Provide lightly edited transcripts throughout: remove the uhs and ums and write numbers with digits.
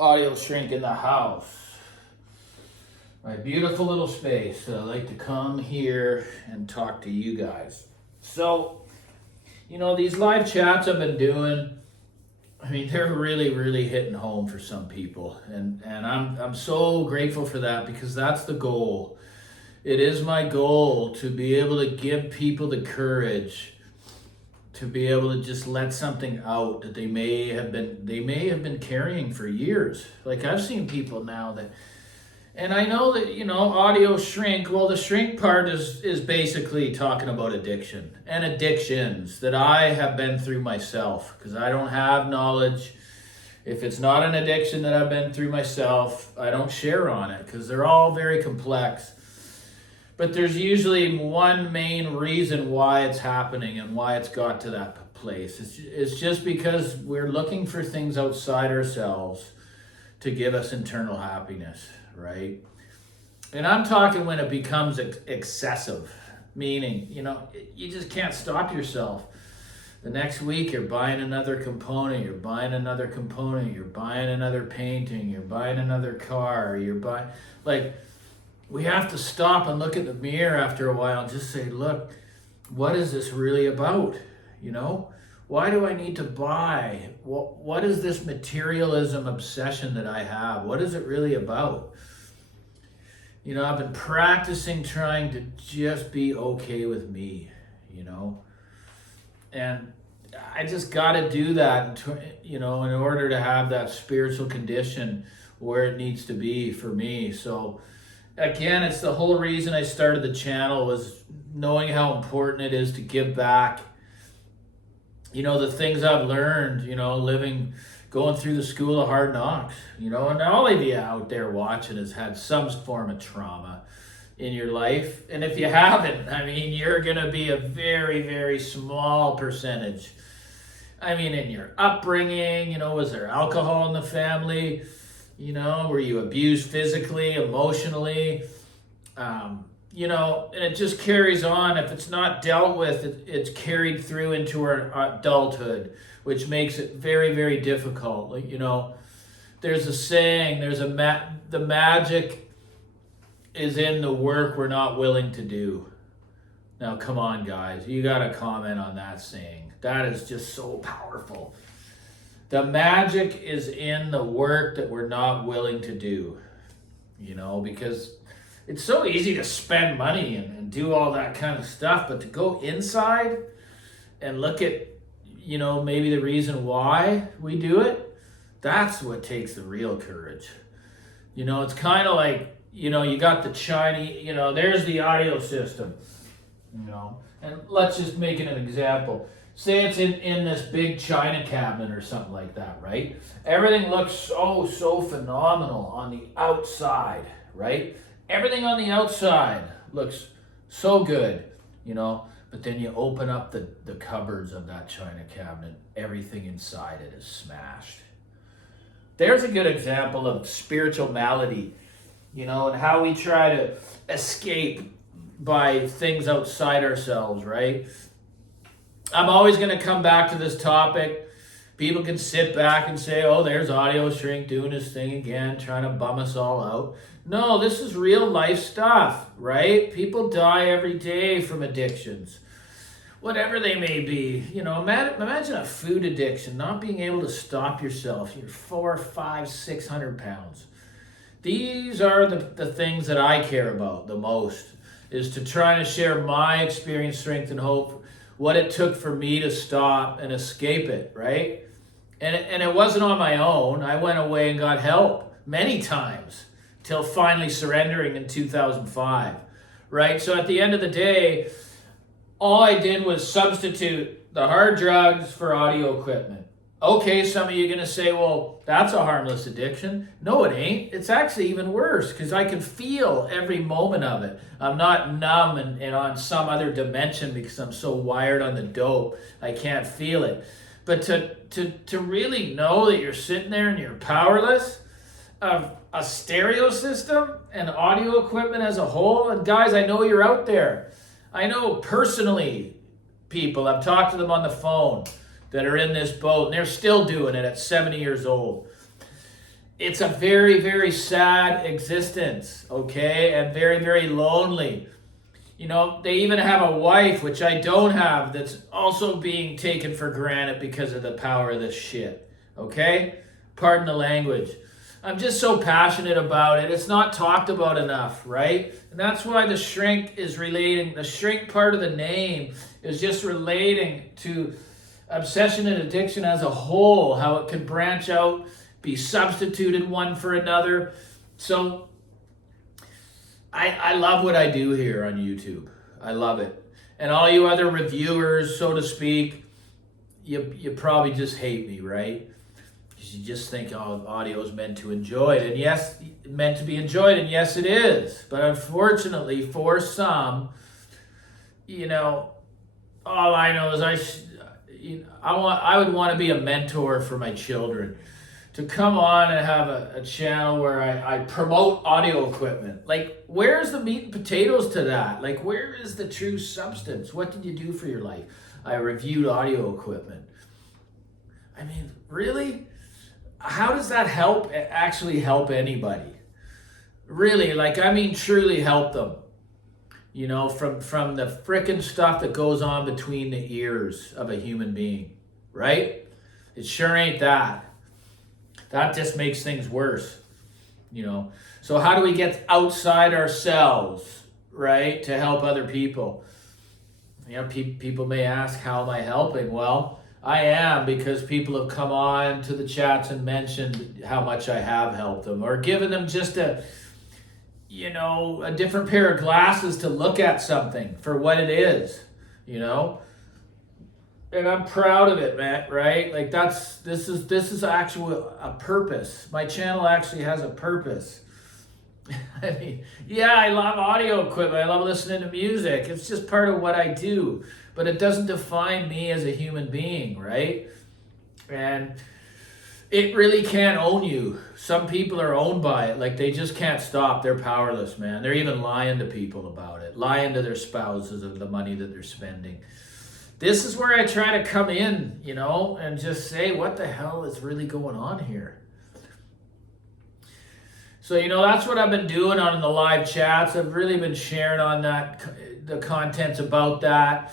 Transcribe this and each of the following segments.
Audio Shrink in the house. My beautiful little space that I like to come here and talk to you guys. So, these live chats I've been doing, they're really, really hitting home for some people. And I'm so grateful for that because that's the goal. It is my goal to be able to give people the courage to be able to just let something out that they may have been carrying for years. Like I've seen people now that, and I know that audio shrink. Well, the shrink part is basically talking about addiction and addictions that I have been through myself because I don't have knowledge. If it's not an addiction that I've been through myself, I don't share on it because they're all very complex. But there's usually one main reason why it's happening and why it's got to that place. It's just because we're looking for things outside ourselves to give us internal happiness, right? And I'm talking when it becomes excessive, meaning, you just can't stop yourself. The next week you're buying another component, you're buying another component, you're buying another painting, you're buying another car, you're buying, we have to stop and look at the mirror after a while and just say, look, what is this really about? Why do I need to buy? What is this materialism obsession that I have? What is it really about? I've been practicing trying to just be okay with me, and I just got to do that, in order to have that spiritual condition where it needs to be for me. So, again, it's the whole reason I started the channel was knowing how important it is to give back. The things I've learned, going through the school of hard knocks, and all of you out there watching has had some form of trauma in your life. And if you haven't, you're going to be a very, very small percentage. In your upbringing, was there alcohol in the family? Were you abused physically, emotionally? And it just carries on. If it's not dealt with, it's carried through into our adulthood, which makes it very, very difficult. There's a saying, the magic is in the work we're not willing to do. Now, come on, guys. You got to comment on that saying. That is just so powerful. The magic is in the work that we're not willing to do, because it's so easy to spend money and do all that kind of stuff, but to go inside and look at, maybe the reason why we do it, that's what takes the real courage. It's kind of like, you got the Chinese, there's the audio system, and let's just make it an example. Say it's in this big china cabinet or something like that, right? Everything looks so phenomenal on the outside, right? Everything on the outside looks so good, but then you open up the cupboards of that china cabinet, everything inside it is smashed. There's a good example of spiritual malady, and how we try to escape by things outside ourselves, right? I'm always going to come back to this topic. People can sit back and say, oh, there's Audio Shrink doing his thing again, trying to bum us all out. No, this is real life stuff, right? People die every day from addictions, whatever they may be. Imagine a food addiction, not being able to stop yourself. You're 400, 500, 600 pounds. These are the things that I care about the most, is to try to share my experience, strength, and hope, what it took for me to stop and escape it, right? And it wasn't on my own. I went away and got help many times till finally surrendering in 2005, right? So at the end of the day, all I did was substitute the hard drugs for audio equipment. Okay, some of you are going to say, well, that's a harmless addiction. No, it ain't. It's actually even worse because I can feel every moment of it. I'm not numb and on some other dimension because I'm so wired on the dope. I can't feel it. But to really know that you're sitting there and you're powerless, of a stereo system and audio equipment as a whole, and guys, I know you're out there. I know personally people, I've talked to them on the phone, that are in this boat, and they're still doing it at 70 years old. it's a very, very sad existence, okay? And very, very lonely. You know, they even have a wife, which I don't have, that's also being taken for granted because of the power of this shit, okay? Pardon the language. I'm just so passionate about it. It's not talked about enough, right? And that's why the shrink is relating, the shrink part of the name is just relating to obsession and addiction as a whole, how it can branch out, be substituted one for another. So I love what I do here on YouTube. I love it. And all you other reviewers, so to speak, you probably just hate me, right? Because you just think, oh, audio is meant to enjoy it. And yes, meant to be enjoyed, and yes, it is. But unfortunately, for some, you know, all I know is I would want to be a mentor for my children. To come on and have a channel where I promote audio equipment. Like, where's the meat and potatoes to that? Like, where is the true substance? What did you do for your life? I reviewed audio equipment. I mean, really? How does that actually help anybody? Really, like, I mean, truly help them. You know, from the frickin' stuff that goes on between the ears of a human being, right? It sure ain't that. That just makes things worse, you know. So how do we get outside ourselves, right, to help other people? You know, people may ask, how am I helping? Well, I am, because people have come on to the chats and mentioned how much I have helped them, or given them just a different pair of glasses to look at something for what it is, you know. And I'm proud of it, man, right? Like, this is actually a purpose. My channel actually has a purpose. I mean, yeah, I love audio equipment. I love listening to music. It's just part of what I do. But it doesn't define me as a human being, right? And it really can't own you. Some people are owned by it. Like, they just can't stop. They're powerless, man. They're even lying to people about it. Lying to their spouses of the money that they're spending. This is where I try to come in, you know, and just say, what the hell is really going on here? So, you know, that's what I've been doing on the live chats. I've really been sharing on that, the contents about that.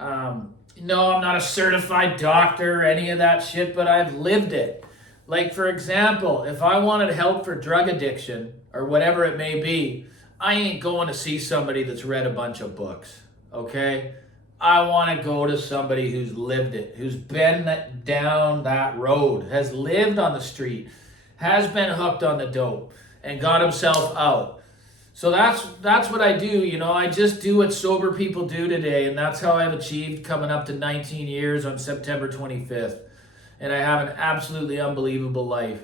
No, I'm not a certified doctor or any of that shit, but I've lived it. Like, for example, if I wanted help for drug addiction or whatever it may be, I ain't going to see somebody that's read a bunch of books, okay? I want to go to somebody who's lived it, who's been down that road, has lived on the street, has been hooked on the dope, and got himself out. So that's what I do, you know. I just do what sober people do today, and that's how I've achieved coming up to 19 years on September 25th. And I have an absolutely unbelievable life.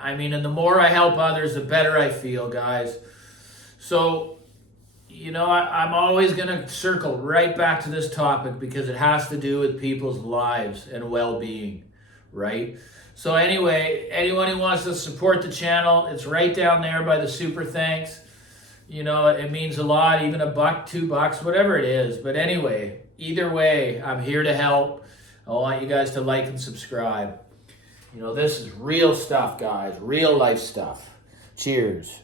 I mean, and the more I help others, the better I feel, guys. So, you know, I'm always going to circle right back to this topic because it has to do with people's lives and well-being, right? So anyway, anyone who wants to support the channel, it's right down there by the super thanks. You know, it means a lot, even $1, $2, whatever it is. But anyway, either way, I'm here to help. I want you guys to like and subscribe. You know, this is real stuff, guys. Real life stuff. Cheers.